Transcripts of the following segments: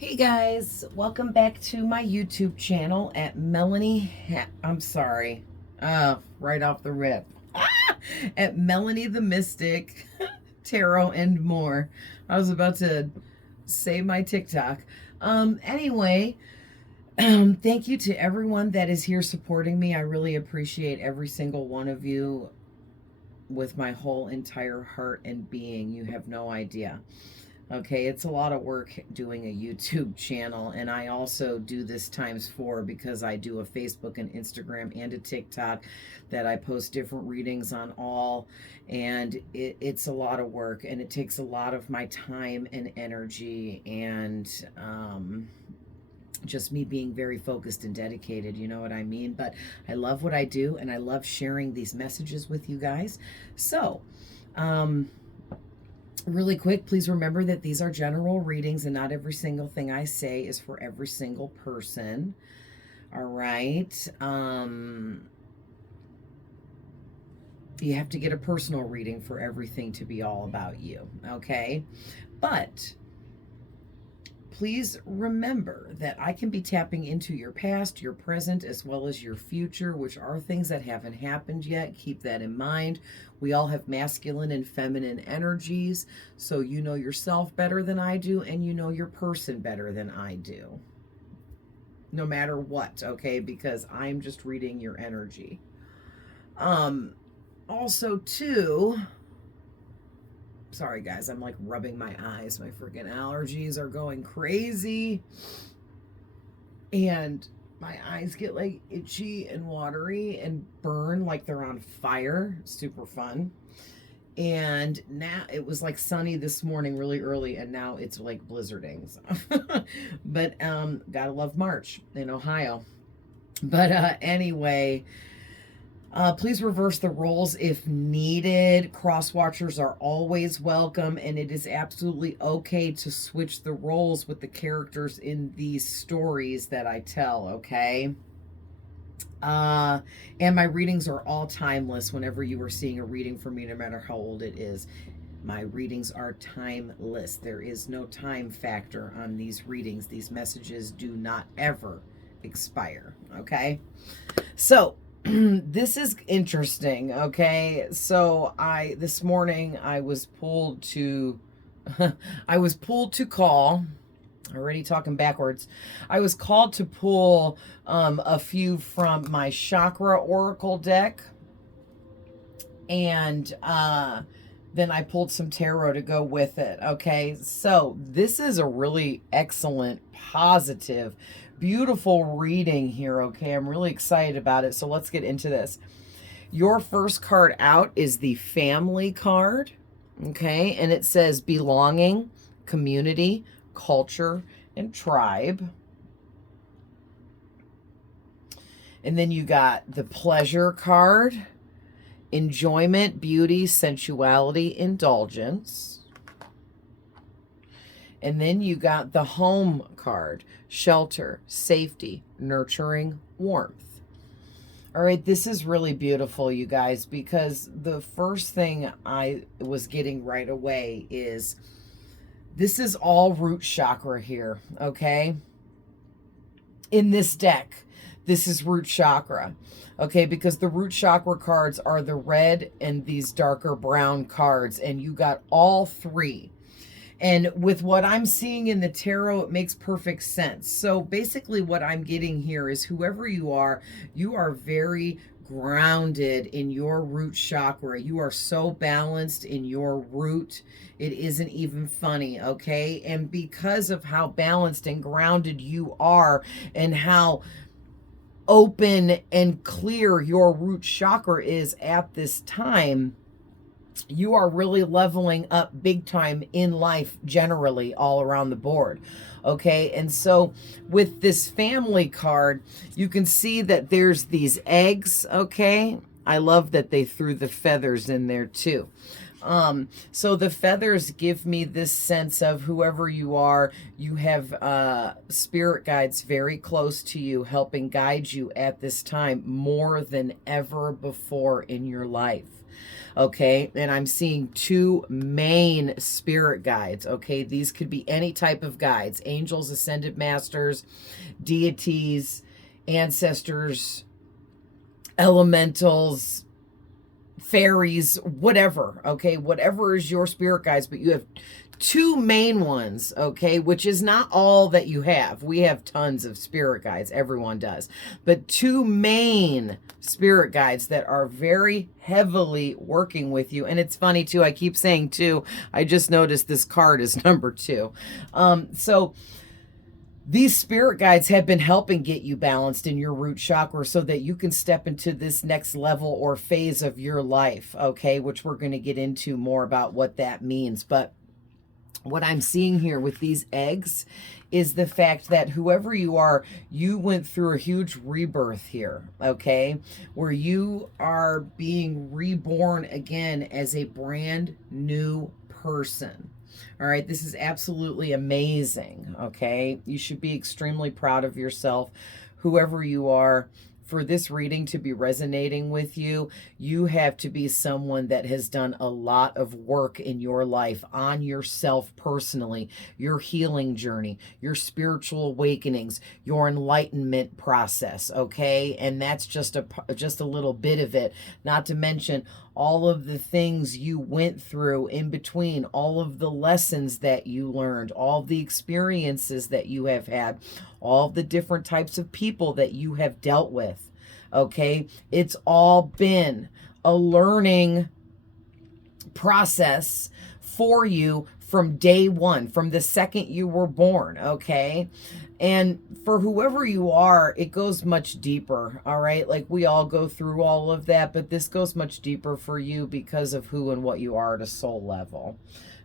Hey guys, welcome back to my YouTube channel at I'm sorry, right off the rip. At Melanie the Mystic, Tarot and more. I was about to say my TikTok. Anyway, thank you to everyone that is here supporting me. I really appreciate every single one of you with my whole entire heart and being. You have no idea. Okay, it's a lot of work doing a YouTube channel, and I also do this times four because I do a Facebook and Instagram and a TikTok that I post different readings on all, and it's a lot of work, and it takes a lot of my time and energy, and just me being very focused and dedicated, you know what I mean? But I love what I do, and I love sharing these messages with you guys. So, really quick, please remember that these are general readings and not every single thing I say is for every single person. All right. You have to get a personal reading for everything to be all about you. Okay. But please remember that I can be tapping into your past, your present, as well as your future, which are things that haven't happened yet. Keep that in mind. We all have masculine and feminine energies, so you know yourself better than I do, and you know your person better than I do. No matter what, okay? Because I'm just reading your energy. Also, too, sorry guys, I'm like rubbing my eyes. My freaking allergies are going crazy. And my eyes get like itchy and watery and burn like they're on fire. Super fun. And now it was like sunny this morning really early, and now it's like blizzarding. So. But gotta love March in Ohio. But anyway, please reverse the roles if needed. Cross watchers are always welcome, and it is absolutely okay to switch the roles with the characters in these stories that I tell, okay? And my readings are all timeless whenever you are seeing a reading from me, no matter how old it is. My readings are timeless. There is no time factor on these readings. These messages do not ever expire, okay? So, this is interesting, okay? So this morning I was pulled to I was pulled to call, already talking backwards. I was called to pull a few from my chakra oracle deck, and then I pulled some tarot to go with it. Okay, so this is a really excellent, positive, beautiful reading here. Okay, I'm really excited about it. So let's get into this. Your first card out is the family card. Okay, and it says belonging, community, culture, and tribe. And then you got the pleasure card, enjoyment, beauty, sensuality, indulgence. And then you got the home card, shelter, safety, nurturing, warmth. All right, this is really beautiful, you guys, because the first thing I was getting right away is this is all root chakra here, okay? In this deck, this is root chakra, okay? Because the root chakra cards are the red and these darker brown cards, and you got all three. And with what I'm seeing in the tarot, it makes perfect sense. So basically what I'm getting here is whoever you are very grounded in your root chakra. You are so balanced in your root. It isn't even funny, okay? And because of how balanced and grounded you are and how open and clear your root chakra is at this time, you are really leveling up big time in life generally all around the board. Okay, and so with this family card, you can see that there's these eggs. Okay, I love that they threw the feathers in there too. So the feathers give me this sense of whoever you are, you have spirit guides very close to you, helping guide you at this time more than ever before in your life. Okay, and I'm seeing two main spirit guides. Okay, these could be any type of guides: angels, ascended masters, deities, ancestors, elementals, fairies, whatever. Okay, whatever is your spirit guides, but you have two main ones, okay, which is not all that you have. We have tons of spirit guides, everyone does, but two main spirit guides that are very heavily working with you. And it's funny too, I keep saying two, I just noticed this card is number 2. So these spirit guides have been helping get you balanced in your root chakra so that you can step into this next level or phase of your life, okay, which we're going to get into more about what that means. But what I'm seeing here with these eggs is the fact that whoever you are, you went through a huge rebirth here, okay, where you are being reborn again as a brand new person. All right, this is absolutely amazing, okay? You should be extremely proud of yourself, whoever you are. For this reading to be resonating with you, you have to be someone that has done a lot of work in your life on yourself personally, your healing journey, your spiritual awakenings, your enlightenment process, okay? And that's just a little bit of it, not to mention all of the things you went through in between, all of the lessons that you learned, all the experiences that you have had, all the different types of people that you have dealt with, okay? It's all been a learning process for you from day one, from the second you were born, okay? And for whoever you are, it goes much deeper, all right? Like we all go through all of that, but this goes much deeper for you because of who and what you are at a soul level.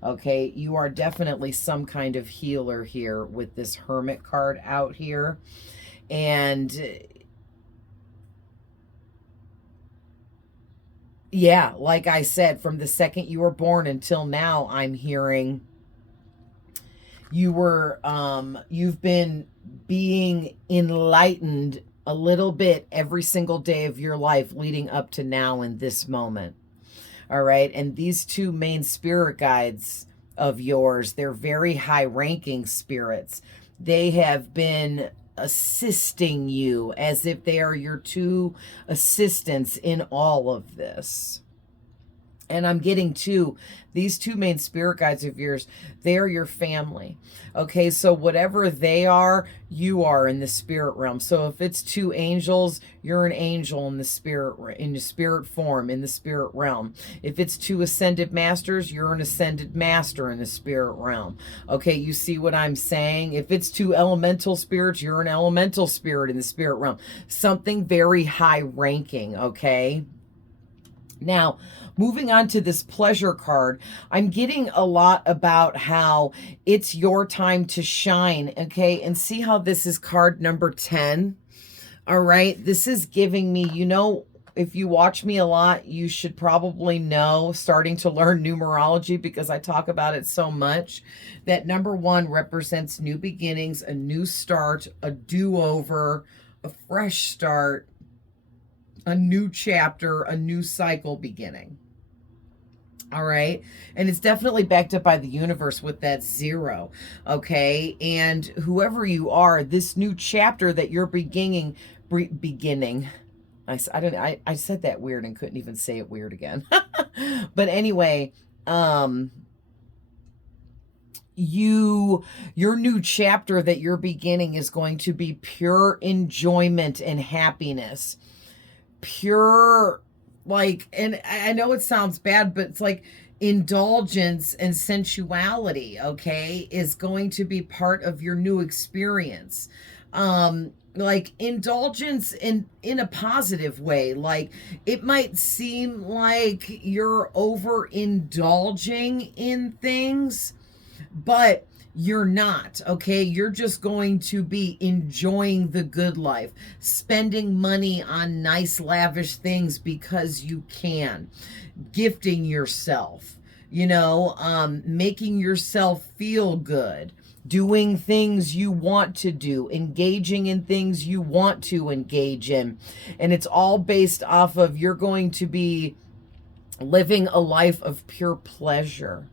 Okay, you are definitely some kind of healer here with this Hermit card out here. And yeah, like I said, from the second you were born until now, I'm hearing you've been being enlightened a little bit every single day of your life leading up to now in this moment. All right. And these two main spirit guides of yours, they're very high ranking spirits. They have been assisting you as if they are your two assistants in all of this. And I'm getting to these two main spirit guides of yours, they are your family. Okay, so whatever they are, you are in the spirit realm. So if it's two angels, you're an angel in the spirit form, in the spirit realm. If it's two ascended masters, you're an ascended master in the spirit realm. Okay, you see what I'm saying? If it's two elemental spirits, you're an elemental spirit in the spirit realm. Something very high ranking, okay? Now, moving on to this pleasure card, I'm getting a lot about how it's your time to shine, okay? And see how this is card number 10, all right? This is giving me, you know, if you watch me a lot, you should probably know, starting to learn numerology because I talk about it so much, that number 1 represents new beginnings, a new start, a do-over, a fresh start, a new chapter, a new cycle beginning. All right. And it's definitely backed up by the universe with that 0. Okay. And whoever you are, this new chapter that you're beginning. I said that weird and couldn't even say it weird again. But anyway, your new chapter that you're beginning is going to be pure enjoyment and happiness. Pure, like, and I know it sounds bad, but it's like indulgence and sensuality, okay, is going to be part of your new experience. Like indulgence in a positive way. Like it might seem like you're overindulging in things, but you're not, okay? You're just going to be enjoying the good life, spending money on nice, lavish things because you can, gifting yourself, you know, making yourself feel good, doing things you want to do, engaging in things you want to engage in. And it's all based off of you're going to be living a life of pure pleasure.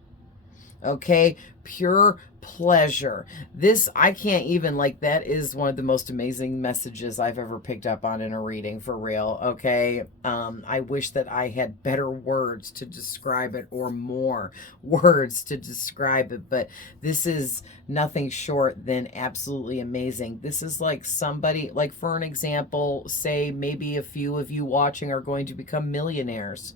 Okay, pure pleasure. This, I can't even, like, that is one of the most amazing messages I've ever picked up on in a reading, for real. Okay, I wish that I had better words to describe it, or more words to describe it, but this is nothing short than absolutely amazing. This is like somebody, like, for an example, say maybe a few of you watching are going to become millionaires.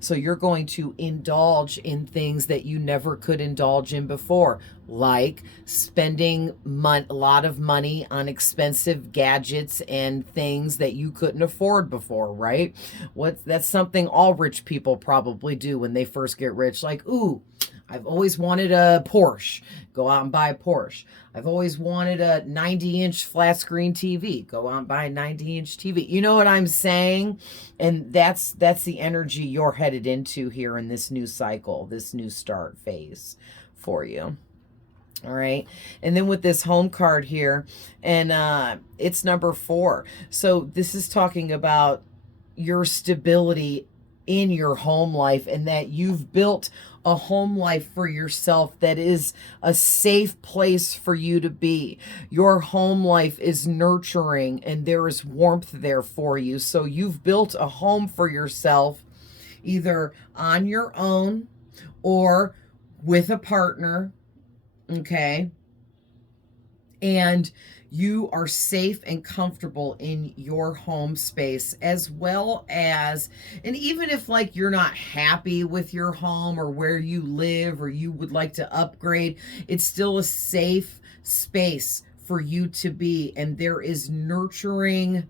So you're going to indulge in things that you never could indulge in before, like spending a lot of money on expensive gadgets and things that you couldn't afford before, right? That's something all rich people probably do when they first get rich. Like, ooh, I've always wanted a Porsche. Go out and buy a Porsche. I've always wanted a 90-inch flat screen TV. Go out and buy a 90-inch TV. You know what I'm saying? And that's the energy you're headed into here in this new cycle, this new start phase for you. All right. And then with this home card here, and it's number 4. So this is talking about your stability in your home life, and that you've built a home life for yourself that is a safe place for you to be. Your home life is nurturing and there is warmth there for you. So you've built a home for yourself, either on your own or with a partner. Okay. And you are safe and comfortable in your home space, as well as, and even if, like, you're not happy with your home or where you live, or you would like to upgrade, it's still a safe space for you to be. And there is nurturing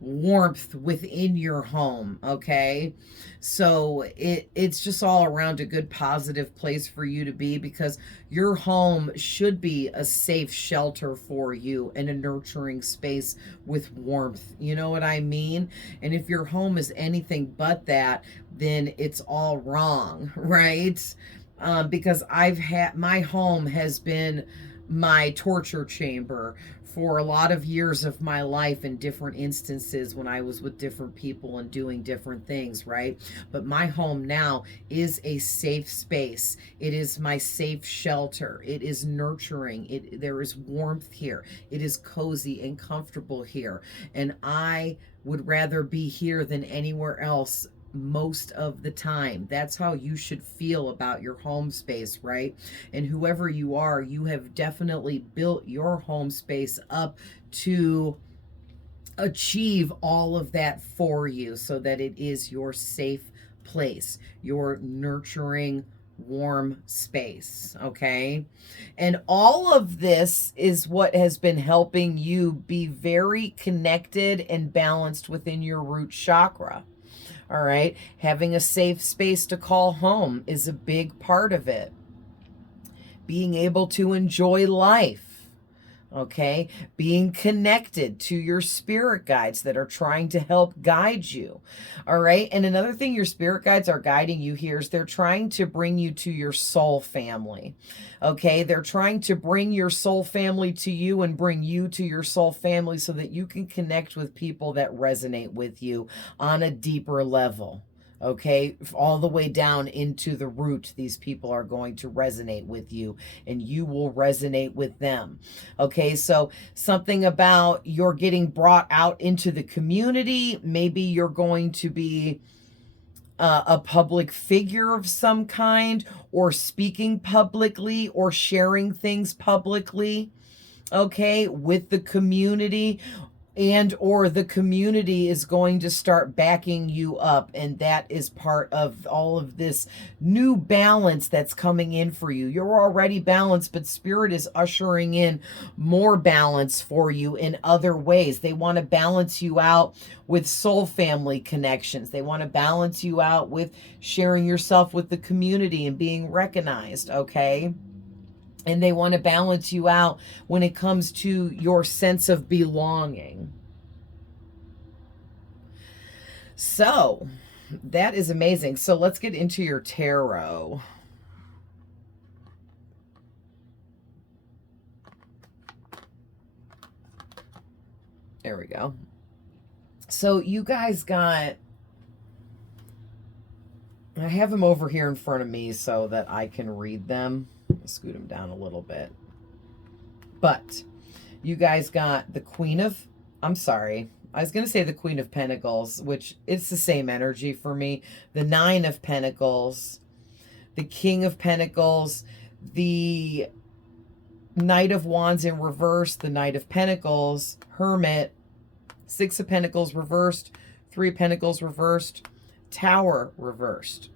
warmth within your home. Okay, so it's just all around a good positive place for you to be, because your home should be a safe shelter for you and a nurturing space with warmth. You know what I mean? And if your home is anything but that, then it's all wrong, right? Because my home has been my torture chamber for a lot of years of my life, in different instances when I was with different people and doing different things, right? But my home now is a safe space. It is my safe shelter. It is nurturing. There is warmth here. It is cozy and comfortable here. And I would rather be here than anywhere else most of the time. That's how you should feel about your home space, right? And whoever you are, you have definitely built your home space up to achieve all of that for you, so that it is your safe place, your nurturing, warm space. Okay. And all of this is what has been helping you be very connected and balanced within your root chakra. All right. Having a safe space to call home is a big part of it. Being able to enjoy life. Okay. Being connected to your spirit guides that are trying to help guide you. All right. And another thing your spirit guides are guiding you here is they're trying to bring you to your soul family. Okay. They're trying to bring your soul family to you and bring you to your soul family, so that you can connect with people that resonate with you on a deeper level. Okay, all the way down into the root, these people are going to resonate with you, and you will resonate with them. Okay, so something about you're getting brought out into the community. Maybe you're going to be a public figure of some kind, or speaking publicly, or sharing things publicly, okay, with the community, and or the community is going to start backing you up. And that is part of all of this new balance that's coming in for you. You're already balanced, but spirit is ushering in more balance for you in other ways. They want to balance you out with soul family connections. They want to balance you out with sharing yourself with the community and being recognized. Okay. And they want to balance you out when it comes to your sense of belonging. So that is amazing. So let's get into your tarot. There we go. So you guys got I have them over here in front of me so that I can read them. I'll scoot them down a little bit. But you guys got the Queen of, I'm sorry, I was going to say the Queen of Pentacles, which it's the same energy for me. The Nine of Pentacles, the King of Pentacles, the Knight of Wands in reverse, the Knight of Pentacles, Hermit, Six of Pentacles reversed, Three of Pentacles reversed, Tower reversed.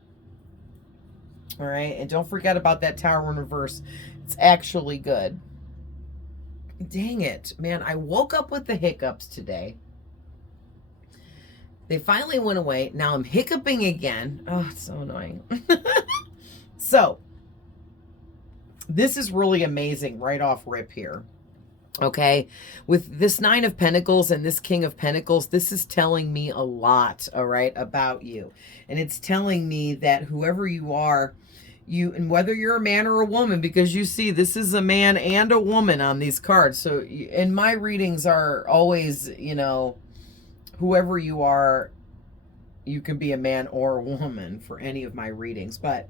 All right, and don't forget about that Tower in reverse. It's actually good. Dang it, man, I woke up with the hiccups today. They finally went away. Now I'm hiccuping again. Oh, it's so annoying. So, this is really amazing right off rip here. Okay, with this Nine of Pentacles and this King of Pentacles, this is telling me a lot, all right, about you. And it's telling me that whoever you are, and whether you're a man or a woman, because you see this is a man and a woman on these cards. So, and my readings are always, you know, whoever you are, you can be a man or a woman for any of my readings. But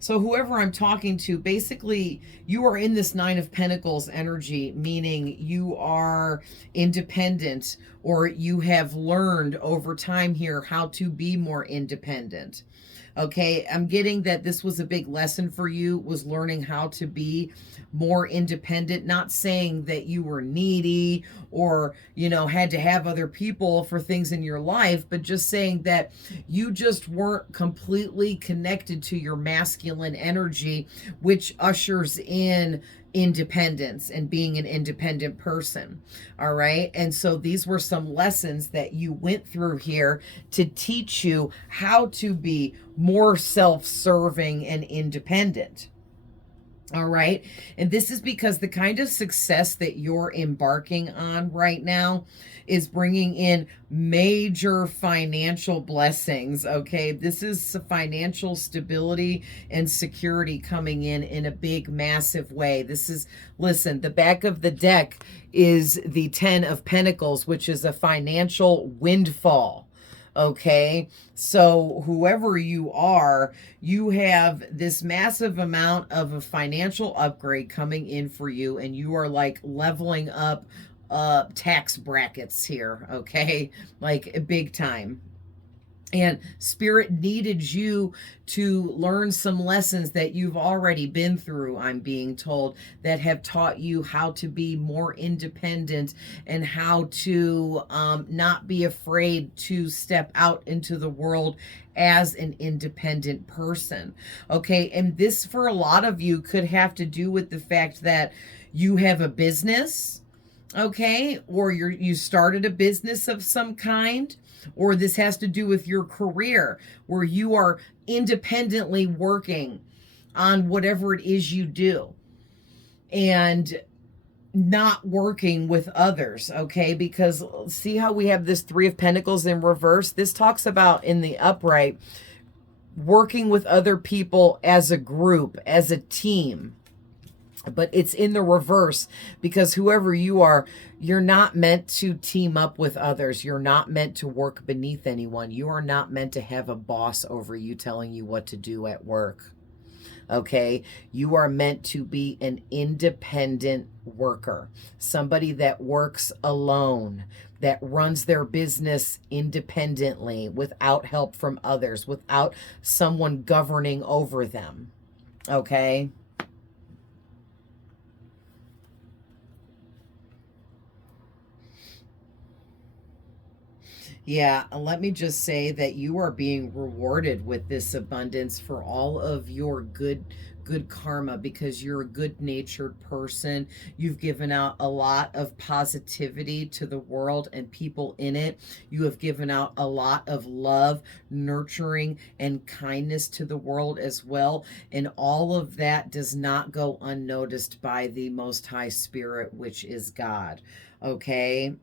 so whoever I'm talking to, basically you are in this Nine of Pentacles energy, meaning you are independent, or you have learned over time here how to be more independent. Okay, I'm getting that this was a big lesson for you, was learning how to be more independent. Not saying that you were needy or, you know, had to have other people for things in your life, but just saying that you just weren't completely connected to your masculine energy, which ushers in independence and being an independent person. All right. And so these were some lessons that you went through here to teach you how to be more self-serving and independent. All right. And this is because the kind of success that you're embarking on right now is bringing in major financial blessings. Okay. This is financial stability and security coming in a big, massive way. This is, listen, the back of the deck is the Ten of Pentacles, which is a financial windfall. Okay, so whoever you are, you have this massive amount of a financial upgrade coming in for you, and you are like leveling up tax brackets here, okay, like big time. And Spirit needed you to learn some lessons that you've already been through, I'm being told, that have taught you how to be more independent and how to not be afraid to step out into the world as an independent person. Okay, and this for a lot of you could have to do with the fact that you have a business, okay, or you started a business of some kind, or this has to do with your career where you are independently working on whatever it is you do and not working with others, okay? Because see how we have this Three of Pentacles in reverse? This talks about in the upright working with other people as a group, as a team. But it's in the reverse because whoever you are, you're not meant to team up with others. You're not meant to work beneath anyone. You are not meant to have a boss over you telling you what to do at work. Okay? You are meant to be an independent worker. Somebody that works alone, that runs their business independently without help from others, without someone governing over them. Okay? Yeah, let me just say that you are being rewarded with this abundance for all of your good karma, because you're a good-natured person. You've given out a lot of positivity to the world and people in it. You have given out a lot of love, nurturing, and kindness to the world as well. And all of that does not go unnoticed by the Most High Spirit, which is God. Okay?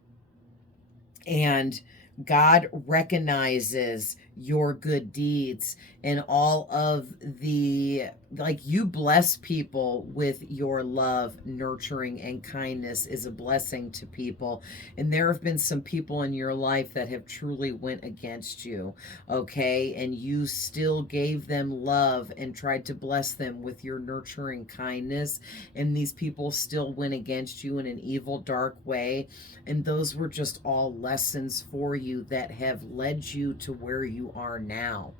And God recognizes your good deeds and all of the, like, you bless people with your love, nurturing, and kindness is a blessing to people. And there have been some people in your life that have truly went against you, okay? And you still gave them love and tried to bless them with your nurturing kindness. And these people still went against you in an evil, dark way. And those were just all lessons for you that have led you to where you are now,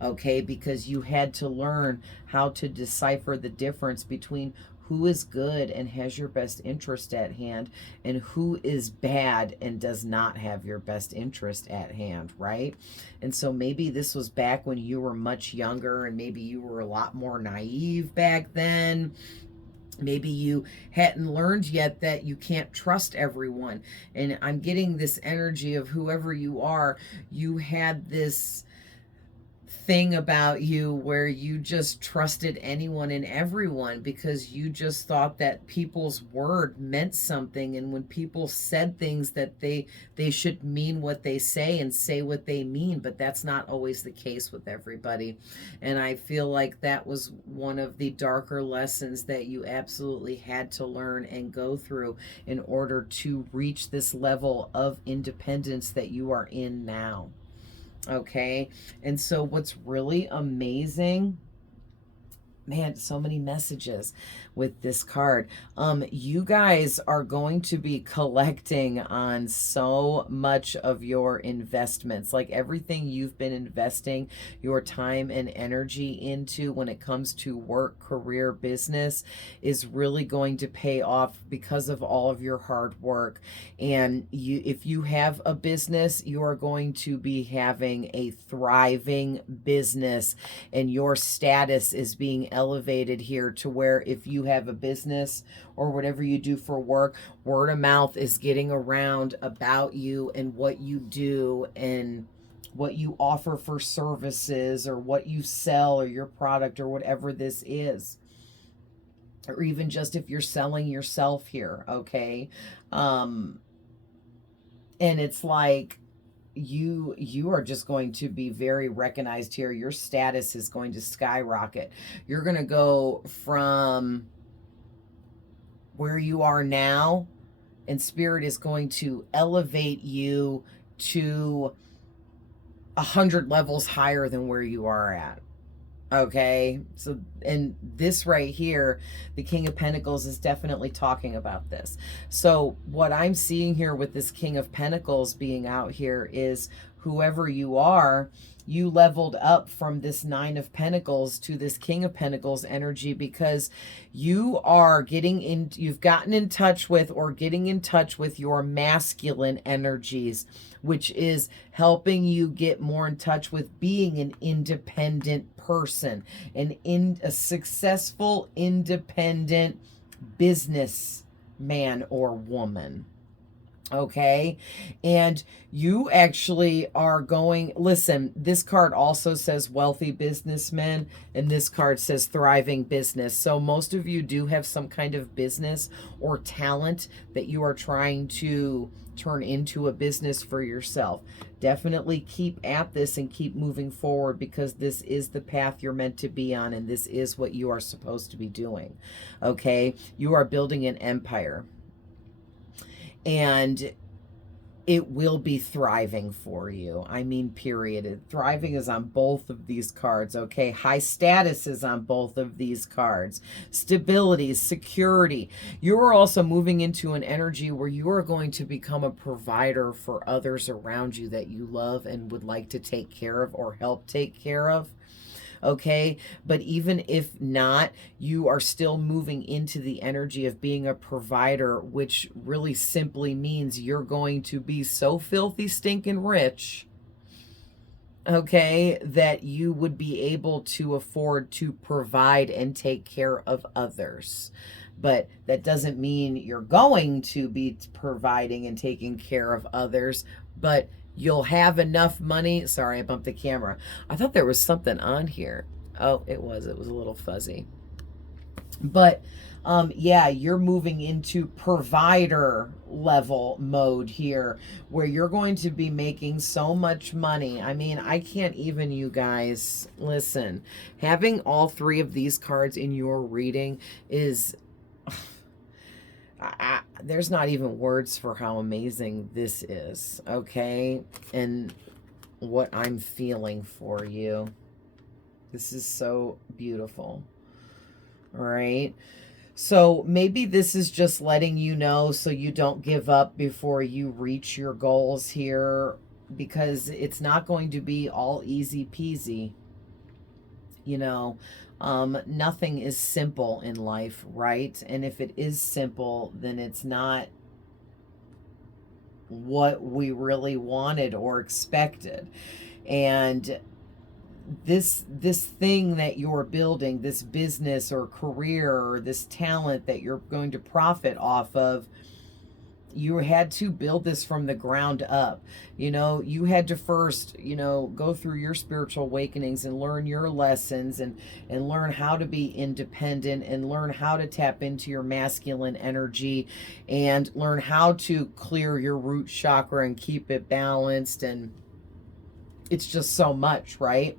okay? Because you had to learn how to decipher the difference between who is good and has your best interest at hand and who is bad and does not have your best interest at hand, right? And so maybe this was back when you were much younger and maybe you were a lot more naive back then. Maybe you hadn't learned yet that you can't trust everyone. And I'm getting this energy of whoever you are, you had this thing about you where you just trusted anyone and everyone because you just thought that people's word meant something, and when people said things that they should mean what they say and say what they mean, but that's not always the case with everybody. And I feel like that was one of the darker lessons that you absolutely had to learn and go through in order to reach this level of independence that you are in now. Okay. And so what's really amazing, man, so many messages with this card. You guys are going to be collecting on so much of your investments, like everything you've been investing your time and energy into when it comes to work, career, business is really going to pay off because of all of your hard work. And if you have a business, you are going to be having a thriving business, and your status is being elevated here to where if you have a business or whatever you do for work, word of mouth is getting around about you and what you do and what you offer for services or what you sell or your product or whatever this is. Or even just if you're selling yourself here, okay? And it's like, you are just going to be very recognized here. Your status is going to skyrocket. You're going to go from where you are now, and Spirit is going to elevate you to 100 levels higher than where you are at. Okay, so, and this right here, the King of Pentacles is definitely talking about this. So what I'm seeing here with this King of Pentacles being out here is whoever you are, you leveled up from this Nine of Pentacles to this King of Pentacles energy because you are getting in, you've gotten in touch with or getting in touch with your masculine energies, which is helping you get more in touch with being an independent person, a successful, independent businessman or woman. Okay. And you actually are going, listen, this card also says wealthy businessmen, and this card says thriving business. So most of you do have some kind of business or talent that you are trying to turn into a business for yourself. Definitely keep at this and keep moving forward, because this is the path you're meant to be on, and this is what you are supposed to be doing. Okay. You are building an empire, and it will be thriving for you. I mean, period. Thriving is on both of these cards, okay? High status is on both of these cards. Stability, security. You are also moving into an energy where you are going to become a provider for others around you that you love and would like to take care of or help take care of. Okay, but even if not, you are still moving into the energy of being a provider, which really simply means you're going to be so filthy stinking rich, okay, that you would be able to afford to provide and take care of others. But that doesn't mean you're going to be providing and taking care of others, but you'll have enough money. Sorry, I bumped the camera. I thought there was something on here. Oh, it was a little fuzzy. But Yeah, you're moving into provider level mode here, where you're going to be making so much money. I mean, I can't even, you guys, listen, having all three of these cards in your reading is, there's not even words for how amazing this is, okay? And what I'm feeling for you. This is so beautiful. All right. So maybe this is just letting you know so you don't give up before you reach your goals here, because it's not going to be all easy peasy. You know, nothing is simple in life, right? And if it is simple, then it's not what we really wanted or expected. And this thing that you're building, this business or career or this talent that you're going to profit off of, you had to build this from the ground up. You know, you had to first, you know, go through your spiritual awakenings and learn your lessons, and learn how to be independent, and learn how to tap into your masculine energy, and learn how to clear your root chakra and keep it balanced. And it's just so much, right?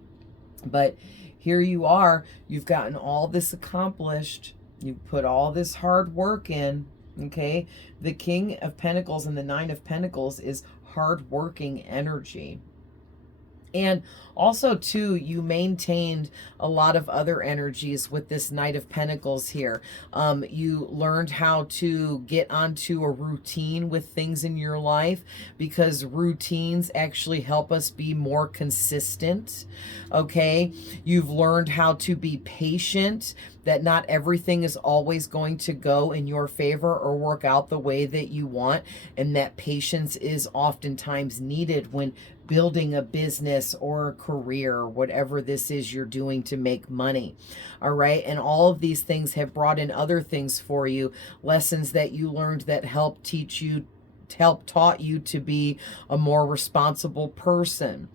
But here you are, you've gotten all this accomplished. You've put all this hard work in, okay? The King of Pentacles and the Nine of Pentacles is hard-working energy. And also, too, you maintained a lot of other energies with this Knight of Pentacles here. You learned how to get onto a routine with things in your life, because routines actually help us be more consistent, okay? You've learned how to be patient, that not everything is always going to go in your favor or work out the way that you want, and that patience is oftentimes needed when building a business or a career, whatever this is you're doing to make money. All right. And all of these things have brought in other things for you, lessons that you learned that help taught you to be a more responsible person.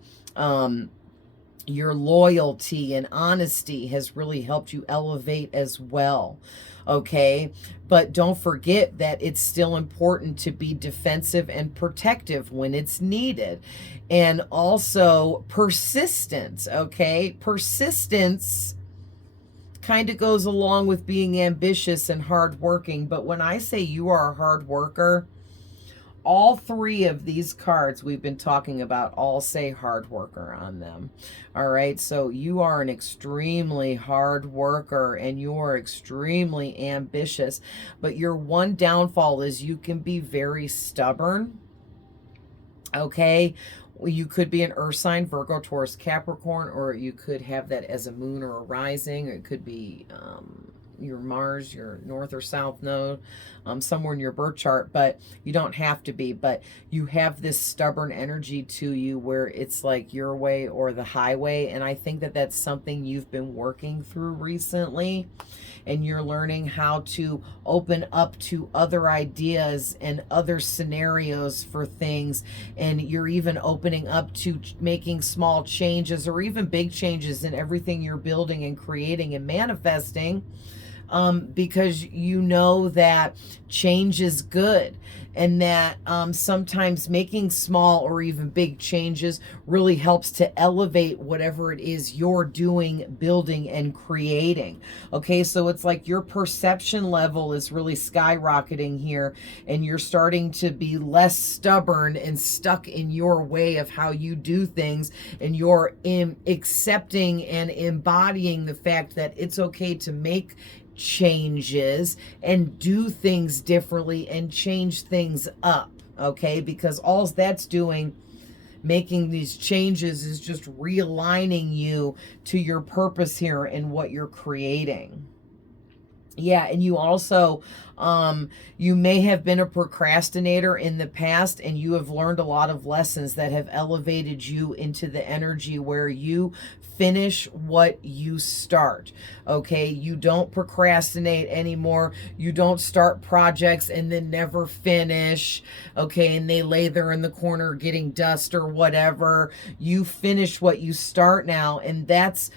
Your loyalty and honesty has really helped you elevate as well. Okay, but don't forget that it's still important to be defensive and protective when it's needed. And also persistence, okay? Persistence kind of goes along with being ambitious and hardworking. But when I say you are a hard worker, all three of these cards we've been talking about all say hard worker on them. All right, so you are an extremely hard worker and you are extremely ambitious, but your one downfall is you can be very stubborn. Okay, you could be an earth sign, Virgo, Taurus, Capricorn, or you could have that as a moon or a rising, or it could be your Mars, your north or south node, somewhere in your birth chart, but you don't have to be. But you have this stubborn energy to you where it's like your way or the highway. And I think that that's something you've been working through recently. And you're learning how to open up to other ideas and other scenarios for things. And you're even opening up to making small changes or even big changes in everything you're building and creating and manifesting. Because you know that change is good, and that sometimes making small or even big changes really helps to elevate whatever it is you're doing, building, and creating. Okay, so it's like your perception level is really skyrocketing here, and you're starting to be less stubborn and stuck in your way of how you do things, and you're accepting and embodying the fact that it's okay to make changes and do things differently and change things up, okay? Because all that's doing, making these changes, is just realigning you to your purpose here and what you're creating. Yeah, and you also, you may have been a procrastinator in the past, and you have learned a lot of lessons that have elevated you into the energy where you finish what you start, okay? You don't procrastinate anymore. You don't start projects and then never finish, okay? And they lay there in the corner getting dust or whatever. You finish what you start now, and that's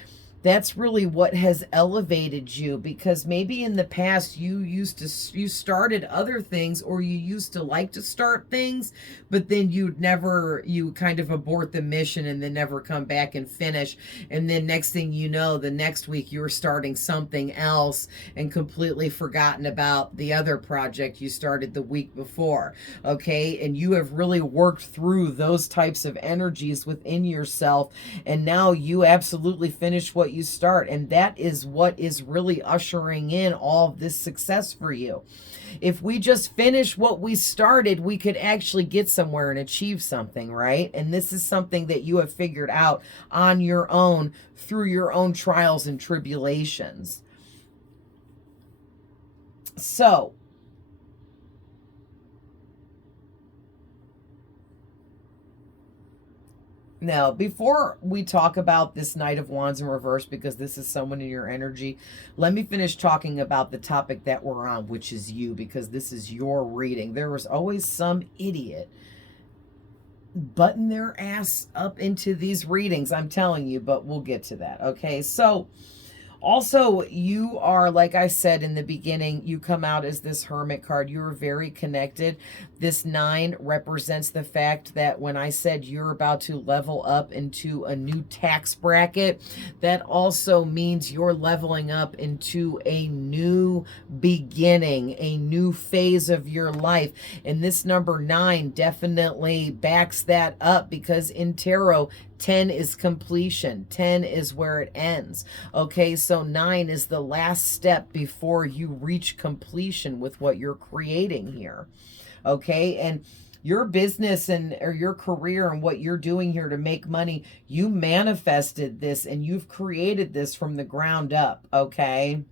That's really what has elevated you, because maybe in the past you started other things, or you used to like to start things, but then you kind of abort the mission and then never come back and finish. And then next thing you know, the next week you're starting something else and completely forgotten about the other project you started the week before. Okay. And you have really worked through those types of energies within yourself. And now you absolutely finish what you start. And that is what is really ushering in all of this success for you. If we just finish what we started, we could actually get somewhere and achieve something, right? And this is something that you have figured out on your own through your own trials and tribulations. So, now, before we talk about this Knight of Wands in reverse, because this is someone in your energy, let me finish talking about the topic that we're on, which is you, because this is your reading. There was always some idiot button their ass up into these readings, I'm telling you, but we'll get to that. Okay, so also, you are, like I said in the beginning, you come out as this Hermit card. You're very connected. This 9 represents the fact that when I said you're about to level up into a new tax bracket, that also means you're leveling up into a new beginning, a new phase of your life. And this number 9 definitely backs that up, because in tarot, 10 is completion. 10 is where it ends. Okay, so 9 is the last step before you reach completion with what you're creating here. Okay, and your business or your career and what you're doing here to make money, you manifested this and you've created this from the ground up. Okay.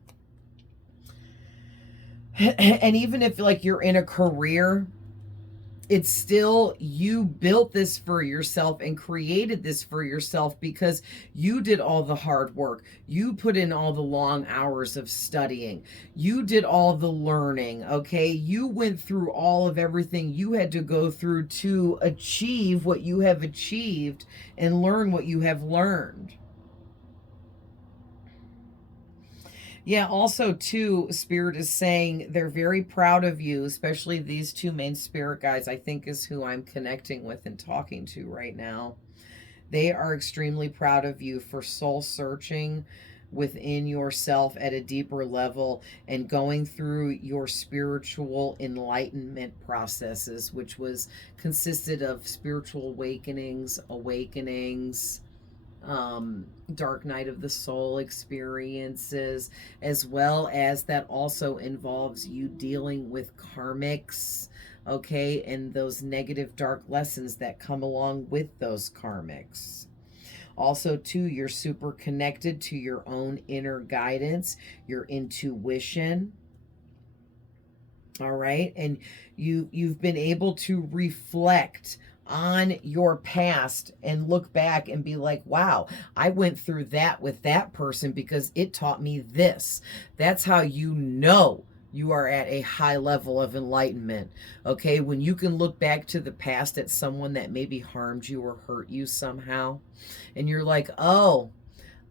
And even if like you're in a career, it's still, you built this for yourself and created this for yourself because you did all the hard work. You put in all the long hours of studying. You did all the learning, okay? You went through all of everything you had to go through to achieve what you have achieved and learn what you have learned. Yeah, also too, Spirit is saying they're very proud of you, especially these two main spirit guides, I think is who I'm connecting with and talking to right now. They are extremely proud of you for soul searching within yourself at a deeper level and going through your spiritual enlightenment processes, which consisted of spiritual awakenings, dark night of the soul experiences, as well as that also involves you dealing with karmics, okay, and those negative dark lessons that come along with those karmics. Also too, you're super connected to your own inner guidance, your intuition. All right, and you've been able to reflect on your past and look back and be like, wow, I went through that with that person because it taught me this. That's how you know you are at a high level of enlightenment. Okay, when you can look back to the past at someone that maybe harmed you or hurt you somehow, and you're like, oh,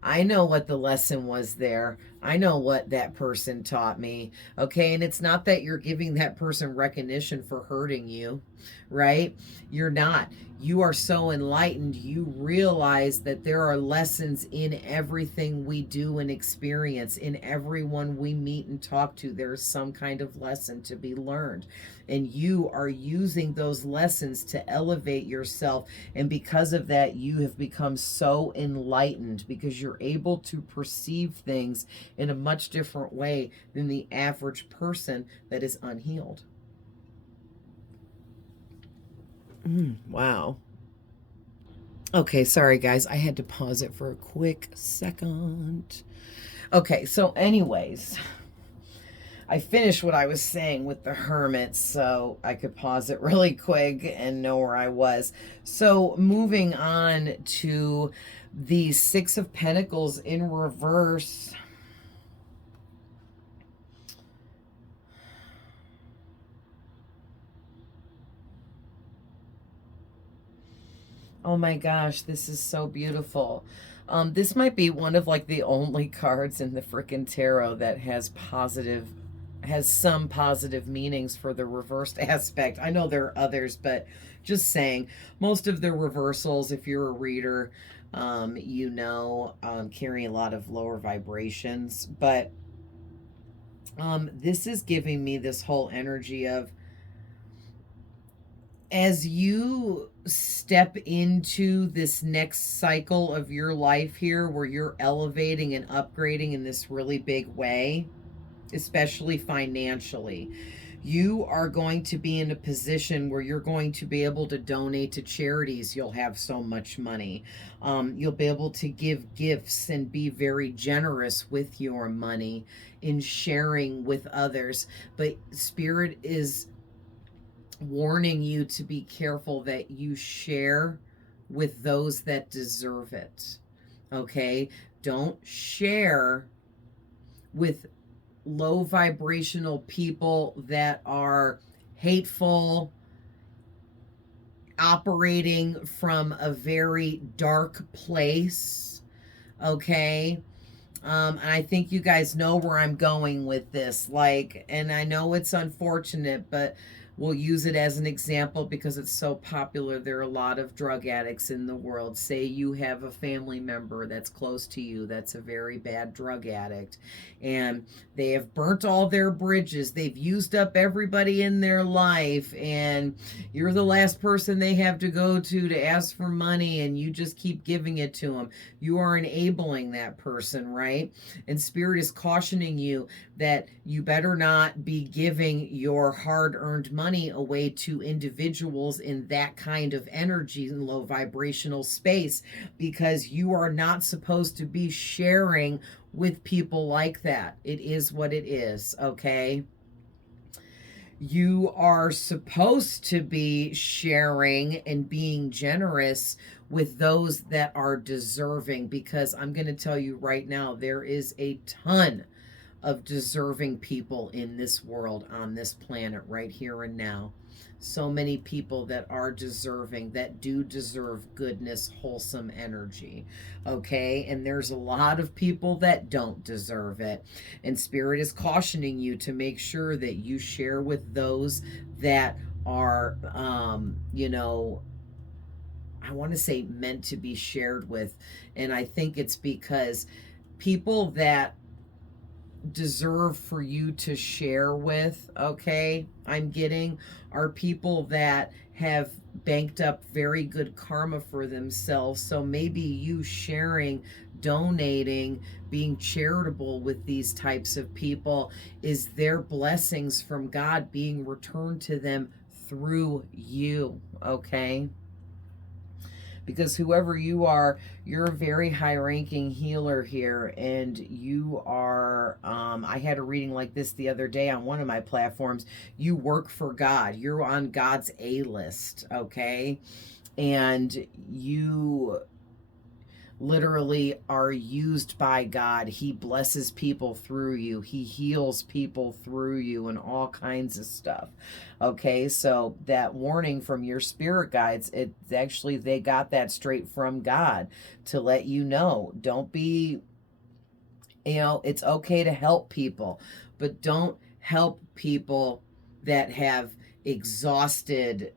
I know what the lesson was there. I know what that person taught me. Okay. And it's not that you're giving that person recognition for hurting you, right? You're not. You are so enlightened, you realize that there are lessons in everything we do and experience. In everyone we meet and talk to, there's some kind of lesson to be learned. And you are using those lessons to elevate yourself. And because of that, you have become so enlightened because you're able to perceive things in a much different way than the average person that is unhealed. Wow. Okay, sorry guys. I had to pause it for a quick second. Okay, so anyways, I finished what I was saying with the Hermit, so I could pause it really quick and know where I was. So moving on to the Six of Pentacles in reverse. Oh my gosh, this is so beautiful. This might be one of like the only cards in the frickin' tarot that has some positive meanings for the reversed aspect. I know there are others, but just saying, most of the reversals, if you're a reader, carry a lot of lower vibrations. But this is giving me this whole energy of, as you step into this next cycle of your life here, where you're elevating and upgrading in this really big way, especially financially, you are going to be in a position where you're going to be able to donate to charities. You'll have so much money. You'll be able to give gifts and be very generous with your money in sharing with others. But Spirit is warning you to be careful that you share with those that deserve it. Okay? Don't share with low vibrational people that are hateful, operating from a very dark place. Okay? And I think you guys know where I'm going with this. Like, and I know it's unfortunate, but we'll use it as an example because it's so popular. There are a lot of drug addicts in the world. Say you have a family member that's close to you that's a very bad drug addict, and they have burnt all their bridges. They've used up everybody in their life, and you're the last person they have to go to ask for money, and you just keep giving it to them. You are enabling that person, right? And Spirit is cautioning you that you better not be giving your hard-earned money away to individuals in that kind of energy and low vibrational space, because you are not supposed to be sharing with people like that. It is what it is, okay? You are supposed to be sharing and being generous with those that are deserving, because I'm going to tell you right now, there is a ton of deserving people in this world, on this planet, right here and now. So many people that are deserving, that do deserve goodness, wholesome energy. Okay? And there's a lot of people that don't deserve it. And Spirit is cautioning you to make sure that you share with those that are, I want to say meant to be shared with. And I think it's because people that deserve for you to share with, okay, I'm getting, are people that have banked up very good karma for themselves. So maybe you sharing, donating, being charitable with these types of people is their blessings from God being returned to them through you, okay? Because whoever you are, you're a very high-ranking healer here, and you are, I had a reading like this the other day on one of my platforms. You work for God. You're on God's A-list, okay? And you literally are used by God. He blesses people through you. He heals people through you and all kinds of stuff. Okay, so that warning from your spirit guides, it's actually, they got that straight from God to let you know, don't be, it's okay to help people, but don't help people that have exhausted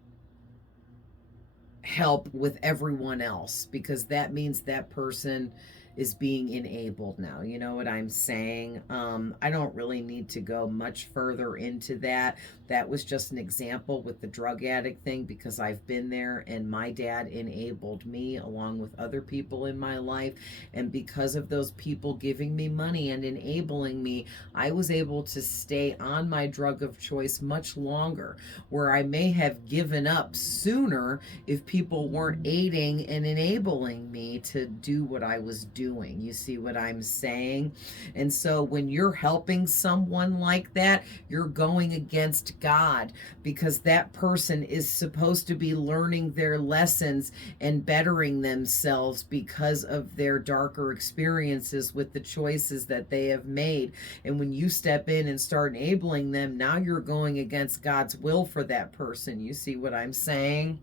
help with everyone else, because that means that person is being enabled now. You know what I'm saying? I don't really need to go much further into that. That was just an example with the drug addict thing, because I've been there, and my dad enabled me along with other people in my life. And because of those people giving me money and enabling me, I was able to stay on my drug of choice much longer, where I may have given up sooner if people weren't aiding and enabling me to do what I was doing. You see what I'm saying? And so when you're helping someone like that, you're going against God, because that person is supposed to be learning their lessons and bettering themselves because of their darker experiences with the choices that they have made. And when you step in and start enabling them, now you're going against God's will for that person. You see what I'm saying?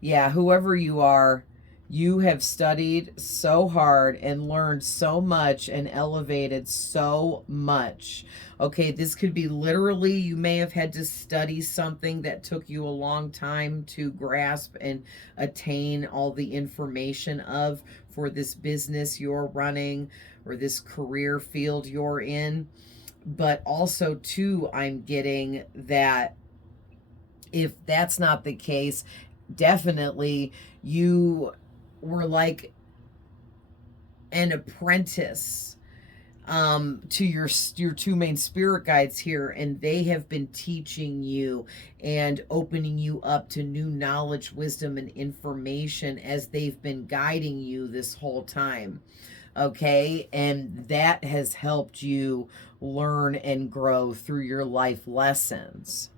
Yeah, whoever you are, you have studied so hard and learned so much and elevated so much. Okay, this could be literally, you may have had to study something that took you a long time to grasp and attain all the information of for this business you're running or this career field you're in. But also, too, I'm getting that if that's not the case, definitely you were like an apprentice to your two main spirit guides here, and they have been teaching you and opening you up to new knowledge, wisdom, and information as they've been guiding you this whole time. Okay, and that has helped you learn and grow through your life lessons.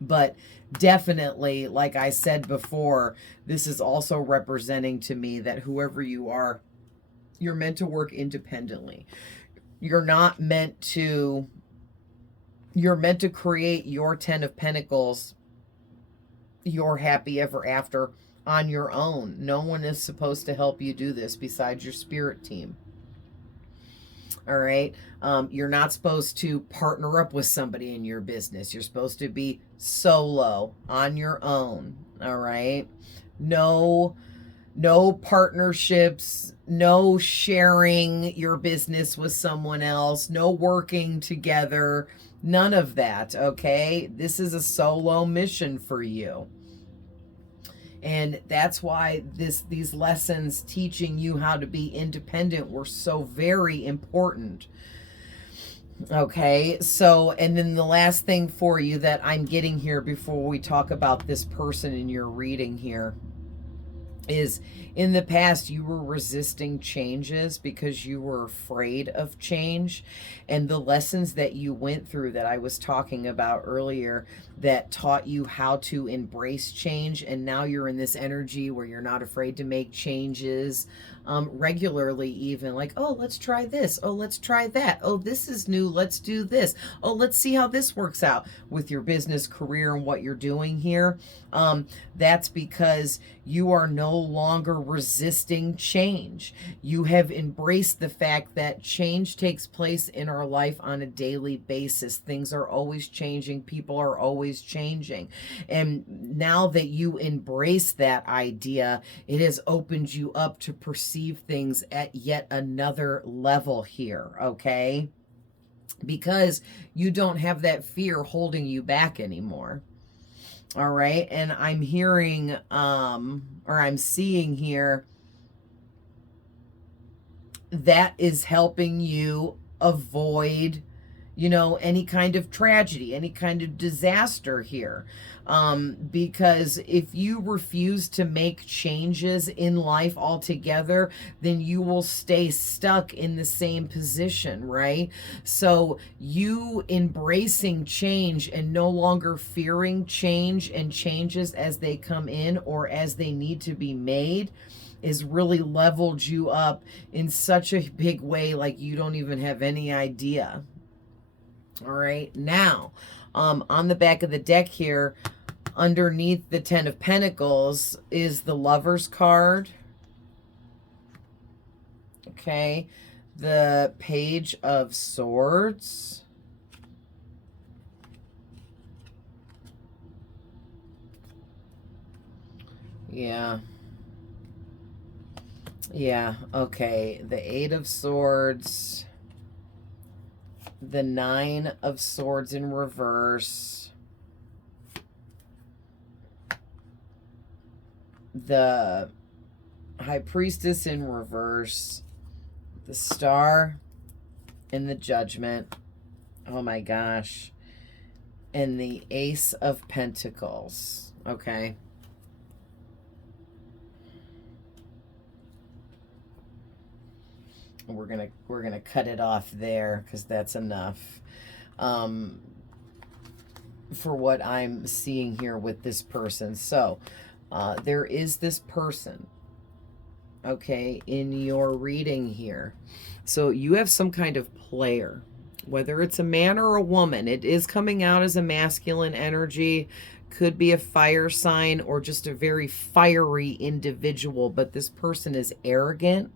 But definitely, like I said before, this is also representing to me that whoever you are, you're meant to work independently. You're meant to create your 10 of Pentacles, your happy ever after on your own. No one is supposed to help you do this besides your spirit team. All right. You're not supposed to partner up with somebody in your business. You're supposed to be solo on your own. All right. No partnerships, no sharing your business with someone else, no working together, none of that. Okay. This is a solo mission for you. And that's why these lessons teaching you how to be independent were so very important. Okay, so, and then the last thing for you that I'm getting here before we talk about this person in your reading here is, in the past you were resisting changes because you were afraid of change, and the lessons that you went through that I was talking about earlier that taught you how to embrace change, and now you're in this energy where you're not afraid to make changes regularly, even like, oh, let's try this, oh, let's try that, oh, this is new, let's do this, oh, let's see how this works out with your business, career, and what you're doing here. That's because you are no longer resisting change. You have embraced the fact that change takes place in our life on a daily basis. Things are always changing. People are always changing. And now that you embrace that idea, it has opened you up to perceive things at yet another level here, okay? Because you don't have that fear holding you back anymore. All right. And I'm hearing, or I'm seeing here, that is helping you avoid, you know, any kind of tragedy, any kind of disaster here. Because if you refuse to make changes in life altogether, then you will stay stuck in the same position, right? So you embracing change and no longer fearing change and changes as they come in or as they need to be made is really leveled you up in such a big way, like you don't even have any idea. All right, now, on the back of the deck here, underneath the 10 of Pentacles is the Lover's card. Okay, the Page of Swords. Yeah. Yeah, okay. The 8 of Swords. The 9 of Swords in reverse. The High Priestess in reverse. The Star and the Judgment. Oh my gosh. And the Ace of Pentacles. Okay. We're gonna cut it off there because that's enough for what I'm seeing here with this person. So there is this person, okay, in your reading here. So you have some kind of player, whether it's a man or a woman. It is coming out as a masculine energy. could be a fire sign or just a very fiery individual, but this person is arrogant.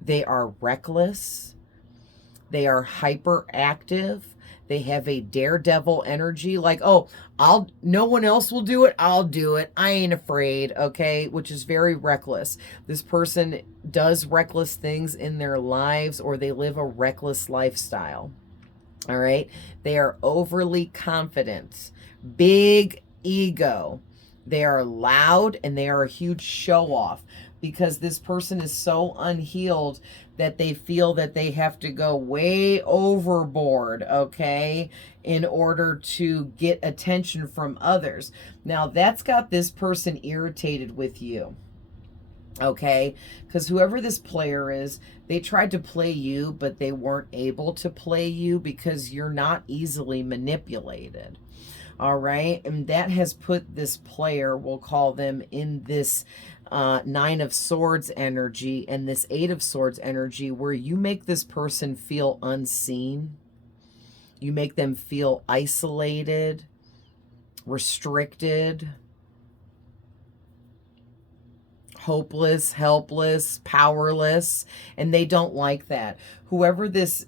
They are reckless. They are hyperactive. They have a daredevil energy, like, oh, no one else will do it, I'll do it. I ain't afraid, okay? Which is very reckless. This person does reckless things in their lives, or they live a reckless lifestyle. All right? They are overly confident, big ego. They are loud, and they are a huge show off, because this person is so unhealed that they feel that they have to go way overboard, okay, in order to get attention from others. Now, that's got this person irritated with you, okay, because whoever this player is, they tried to play you, but they weren't able to play you because you're not easily manipulated. All right. And that has put this player, we'll call them, in this Nine of Swords energy and this Eight of Swords energy, where you make this person feel unseen. You make them feel isolated, restricted, hopeless, helpless, powerless, and they don't like that. Whoever this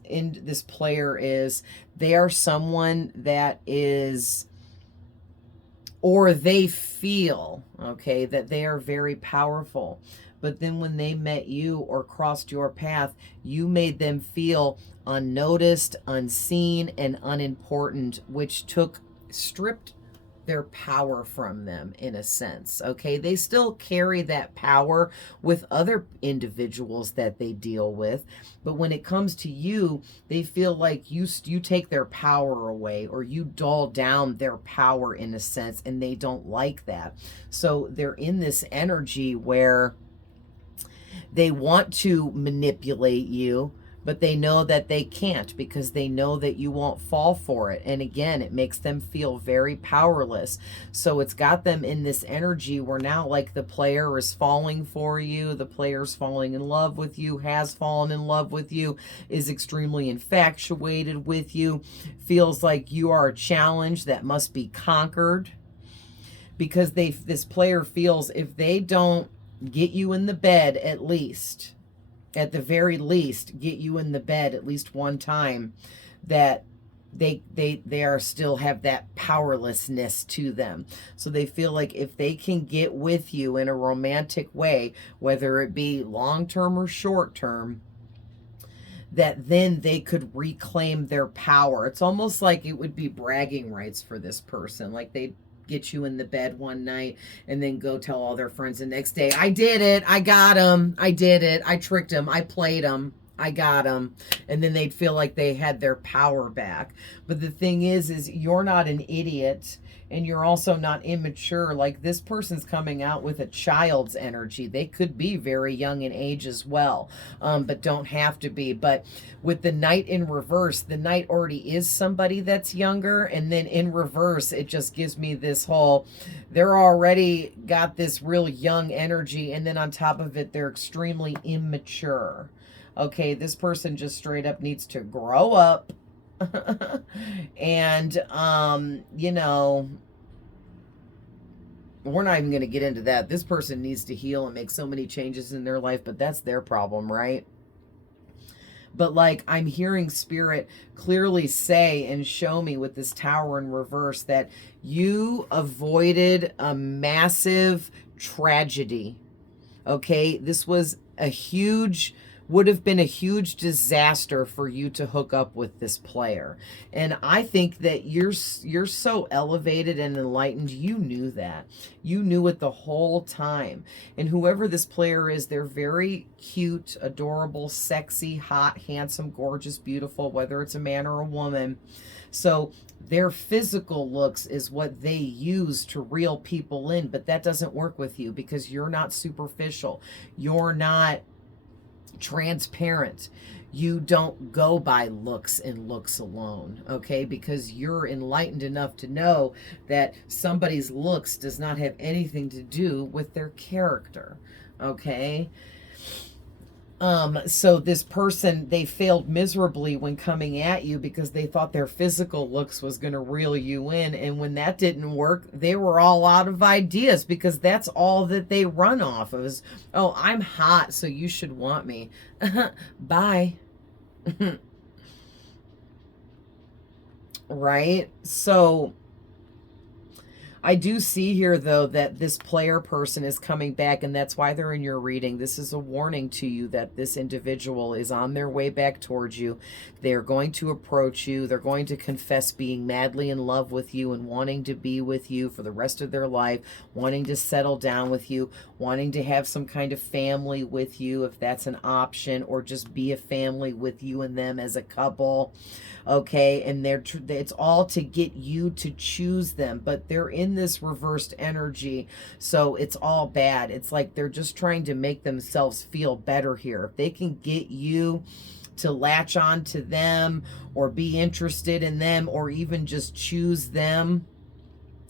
player is, they are someone that is, or they feel, okay, that they are very powerful. But then when they met you or crossed your path, you made them feel unnoticed, unseen, and unimportant, which stripped their power from them, in a sense, okay? They still carry that power with other individuals that they deal with, but when it comes to you, they feel like you take their power away, or you dull down their power, in a sense, and they don't like that. So they're in this energy where they want to manipulate you, but they know that they can't, because they know that you won't fall for it. And again, it makes them feel very powerless. So it's got them in this energy where now, like, the player is falling for you, the player's falling in love with you, has fallen in love with you, is extremely infatuated with you, feels like you are a challenge that must be conquered, because this player feels if they don't get you in the bed, at the very least, get you in the bed at least one time, that they are still have that powerlessness to them. So they feel like if they can get with you in a romantic way, whether it be long-term or short-term, that then they could reclaim their power. It's almost like it would be bragging rights for this person. Like, they get you in the bed one night and then go tell all their friends the next day, I did it, I got him, I did it, I tricked him, I played him, I got him. And then they'd feel like they had their power back. But the thing is you're not an idiot, and you're also not immature. Like, this person's coming out with a child's energy. They could be very young in age as well, but don't have to be. But with the Knight in reverse, the Knight already is somebody that's younger, and then in reverse, it just gives me this whole, they're already got this real young energy, and then on top of it, they're extremely immature. Okay, this person just straight up needs to grow up. And you know, we're not even going to get into that. This person needs to heal and make so many changes in their life, but that's their problem, right? But, like, I'm hearing Spirit clearly say and show me with this Tower in reverse that you avoided a massive tragedy. Okay, this was would have been a huge disaster for you to hook up with this player. And I think that you're so elevated and enlightened, you knew that. You knew it the whole time. And whoever this player is, they're very cute, adorable, sexy, hot, handsome, gorgeous, beautiful, whether it's a man or a woman. So their physical looks is what they use to reel people in, but that doesn't work with you, because you're not superficial. You're not transparent. You don't go by looks and looks alone, okay? Because you're enlightened enough to know that somebody's looks does not have anything to do with their character, okay? So this person, they failed miserably when coming at you because they thought their physical looks was going to reel you in. And when that didn't work, they were all out of ideas because that's all that they run off of is, oh, I'm hot, so you should want me. Bye. Right? So I do see here, though, that this player person is coming back, and that's why they're in your reading. This is a warning to you that this individual is on their way back towards you. They're going to approach you. They're going to confess being madly in love with you and wanting to be with you for the rest of their life, wanting to settle down with you, wanting to have some kind of family with you, if that's an option, or just be a family with you and them as a couple. Okay, and it's all to get you to choose them, but they're in this reversed energy, so it's all bad. It's like they're just trying to make themselves feel better here. If they can get you to latch on to them or be interested in them or even just choose them,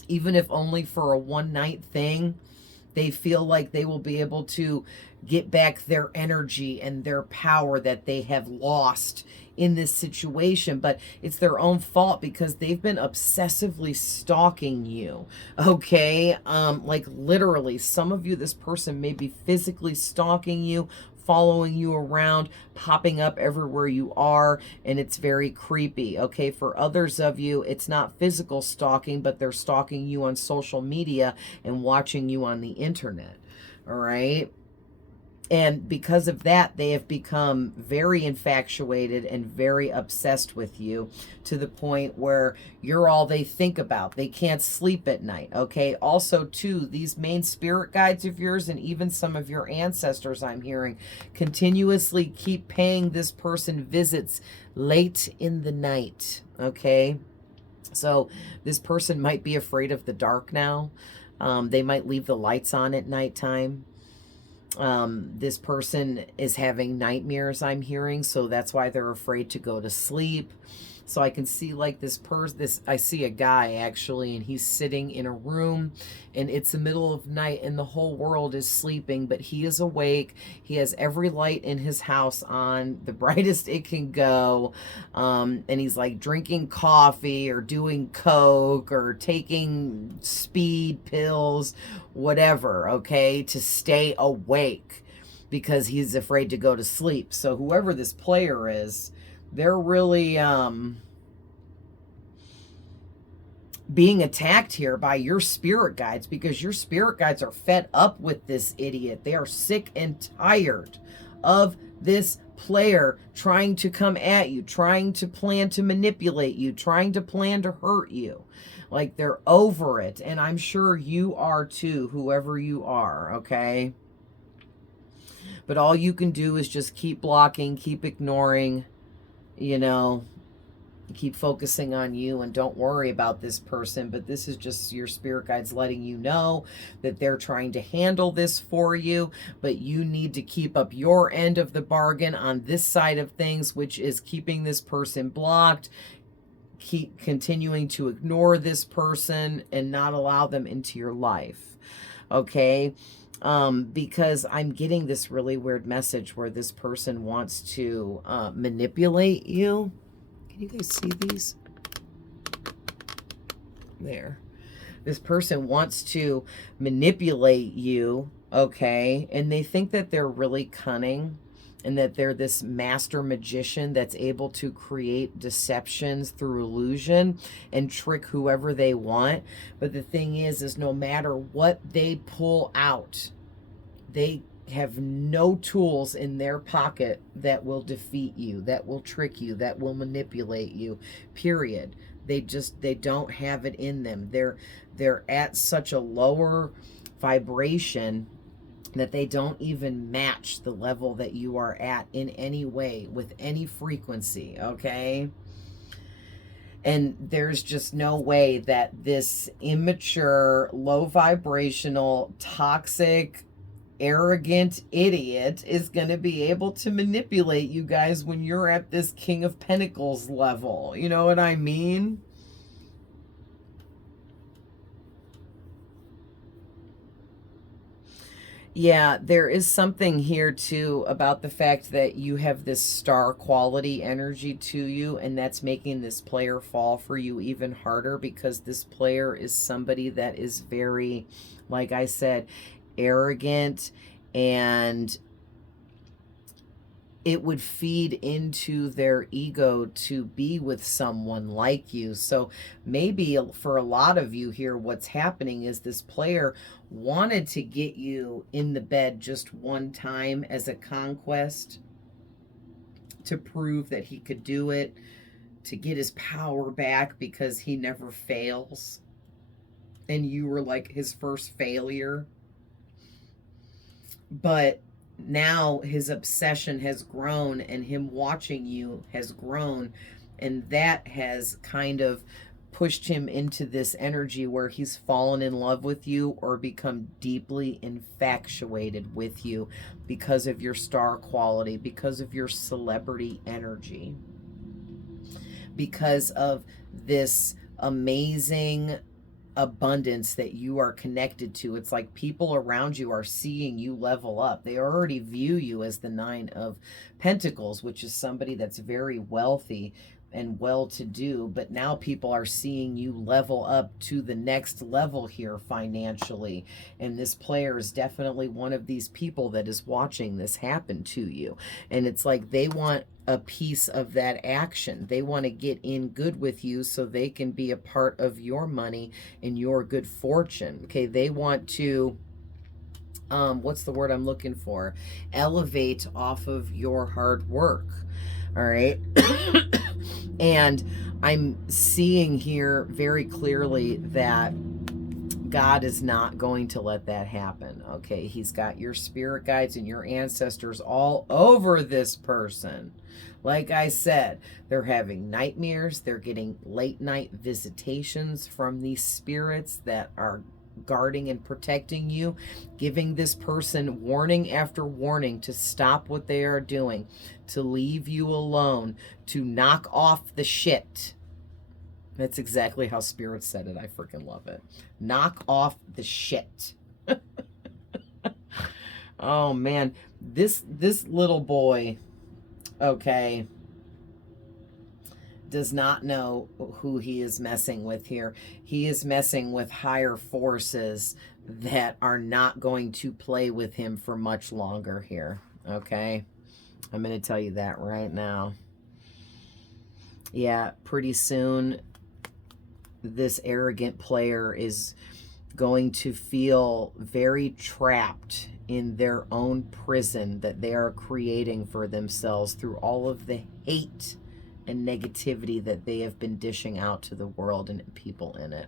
even if only for a one-night thing, they feel like they will be able to get back their energy and their power that they have lost in this situation. But it's their own fault because they've been obsessively stalking you. Okay. Like literally, some of you, this person may be physically stalking you, following you around, popping up everywhere you are, and it's very creepy. Okay, for others of you, it's not physical stalking, but they're stalking you on social media and watching you on the internet. All right. And because of that, they have become very infatuated and very obsessed with you to the point where you're all they think about. They can't sleep at night, okay? Also, too, these main spirit guides of yours and even some of your ancestors, I'm hearing, continuously keep paying this person visits late in the night, okay? So this person might be afraid of the dark now. They might leave the lights on at nighttime. This person is having nightmares, I'm hearing, so that's why they're afraid to go to sleep. So I can see like I see a guy actually, and he's sitting in a room and it's the middle of night and the whole world is sleeping, but he is awake. He has every light in his house on, the brightest it can go. And he's like drinking coffee or doing coke or taking speed pills, whatever, okay, to stay awake because he's afraid to go to sleep. So whoever this player is, they're really being attacked here by your spirit guides because your spirit guides are fed up with this idiot. They are sick and tired of this player trying to come at you, trying to plan to manipulate you, trying to plan to hurt you. Like they're over it. And I'm sure you are too, whoever you are, okay? But all you can do is just keep blocking, keep ignoring, you know, keep focusing on you and don't worry about this person. But this is just your spirit guides letting you know that they're trying to handle this for you, but you need to keep up your end of the bargain on this side of things, which is keeping this person blocked, keep continuing to ignore this person and not allow them into your life. Okay. Because I'm getting this really weird message where this person wants to manipulate you. Can you guys see these? There. This person wants to manipulate you, okay? And they think that they're really cunning and that they're this master magician that's able to create deceptions through illusion and trick whoever they want. But the thing is no matter what they pull out, they have no tools in their pocket that will defeat you, that will trick you, that will manipulate you, period. They don't have it in them. They're at such a lower vibration that they don't even match the level that you are at in any way with any frequency, okay? And there's just no way that this immature, low vibrational, toxic, arrogant idiot is going to be able to manipulate you guys when you're at this King of Pentacles level. You know what I mean? Yeah, there is something here too about the fact that you have this star quality energy to you, and that's making this player fall for you even harder, because this player is somebody that is very, like I said, arrogant, and it would feed into their ego to be with someone like you. So maybe for a lot of you here, what's happening is this player wanted to get you in the bed just one time as a conquest, to prove that he could do it, to get his power back because he never fails. And you were like his first failure. But now his obsession has grown, and him watching you has grown, and that has kind of pushed him into this energy where he's fallen in love with you or become deeply infatuated with you because of your star quality, because of your celebrity energy, because of this amazing abundance that you are connected to. It's like people around you are seeing you level up. They already view you as the Nine of Pentacles, which is somebody that's very wealthy and well-to-do, but now people are seeing you level up to the next level here financially, and this player is definitely one of these people that is watching this happen to you, and it's like they want a piece of that action. They want to get in good with you so they can be a part of your money and your good fortune. Okay, they want to what's the word I'm looking for? Elevate off of your hard work. All right. And I'm seeing here very clearly that God is not going to let that happen. Okay, he's got your spirit guides and your ancestors all over this person. Like I said, they're having nightmares. They're getting late night visitations from these spirits that are guarding and protecting you, giving this person warning after warning to stop what they are doing, to leave you alone, to knock off the shit. That's exactly how Spirit said it. I freaking love it. Knock off the shit. Oh man, this little boy, okay, does not know who he is messing with here. He is messing with higher forces that are not going to play with him for much longer here. Okay, I'm going to tell you that right now. Yeah, pretty soon this arrogant player is going to feel very trapped in their own prison that they are creating for themselves through all of the hate and negativity that they have been dishing out to the world and people in it.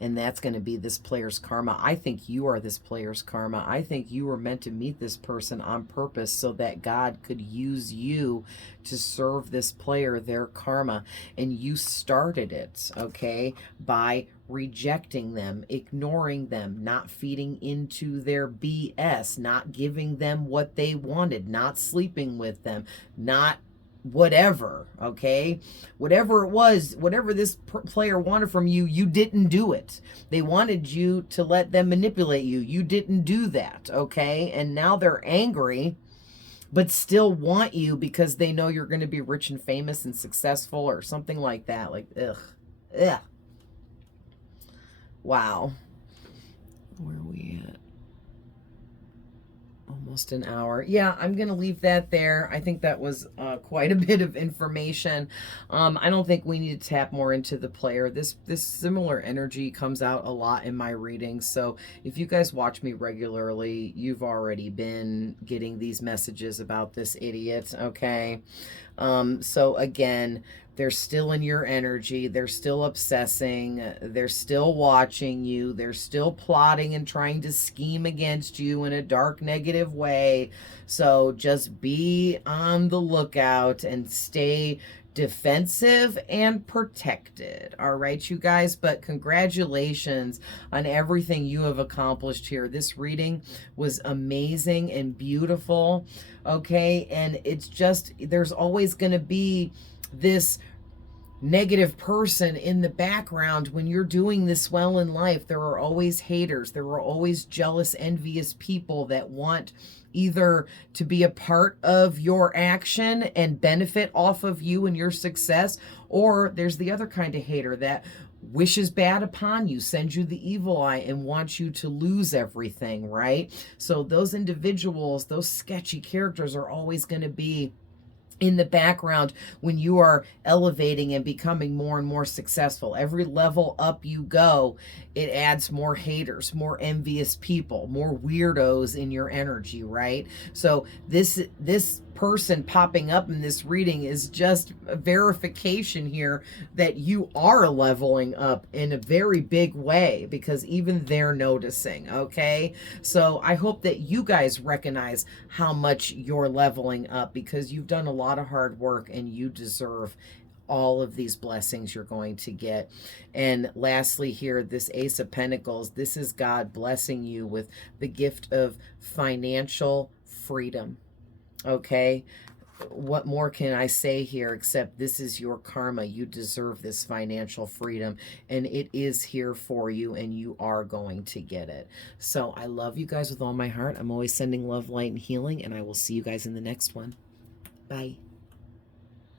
And that's going to be this player's karma. I think you are this player's karma. I think you were meant to meet this person on purpose so that God could use you to serve this player their karma. And you started it, okay, by rejecting them, ignoring them, not feeding into their BS, not giving them what they wanted, not sleeping with them, not whatever, okay, whatever it was, whatever this player wanted from you, you didn't do it. They wanted you to let them manipulate you. You didn't do that, okay? And now they're angry, but still want you because they know you're going to be rich and famous and successful or something like that. Like, ugh. Wow. Where are we at? Almost an hour. Yeah, I'm going to leave that there. I think that was quite a bit of information. I don't think we need to tap more into the player. This similar energy comes out a lot in my readings. So if you guys watch me regularly, you've already been getting these messages about this idiot, okay? So again, they're still in your energy. They're still obsessing. They're still watching you. They're still plotting and trying to scheme against you in a dark, negative way. So just be on the lookout and stay defensive and protected. All right, you guys, but congratulations on everything you have accomplished here. This reading was amazing and beautiful, okay? And it's just, there's always going to be this negative person in the background, when you're doing this well in life, there are always haters. There are always jealous, envious people that want either to be a part of your action and benefit off of you and your success, or there's the other kind of hater that wishes bad upon you, sends you the evil eye, and wants you to lose everything, right? So those individuals, those sketchy characters are always going to be in the background when you are elevating and becoming more and more successful. Every level up you go, it adds more haters, more envious people, more weirdos in your energy, right? So this person popping up in this reading is just a verification here that you are leveling up in a very big way, because even they're noticing, okay? So I hope that you guys recognize how much you're leveling up, because you've done a lot of hard work and you deserve all of these blessings you're going to get. And lastly here, this Ace of Pentacles, this is God blessing you with the gift of financial freedom. Okay, what more can I say here except this is your karma. You deserve this financial freedom, and it is here for you, and you are going to get it. So I love you guys with all my heart. I'm always sending love, light, and healing, and I will see you guys in the next one. Bye.